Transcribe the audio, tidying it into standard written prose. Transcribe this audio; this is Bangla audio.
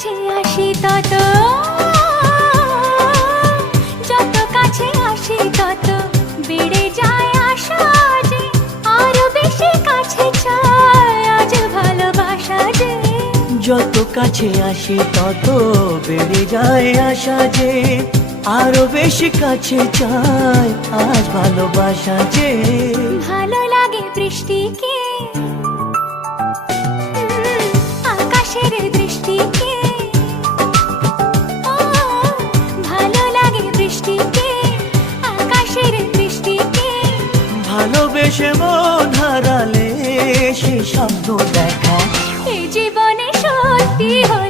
কাছে আসি তত, যত কাছে আসি তত বেড়ে যায় আশা যে আরো বেশি কাছে চাই আজ ভালোবাসা যে। যত কাছে আসি তত বেড়ে যায় আশা যে আরো বেশি কাছে চাই আজ ভালোবাসা যে। ভালো লাগে বৃষ্টিকে, আকাশের দৃষ্টিকে, ও ভালো লাগে বৃষ্টিকে, আকাশের দৃষ্টিকে। ভালোবেসে মন হারালে সে স্বপ্ন দেখা এই জীবনে সত্যি হল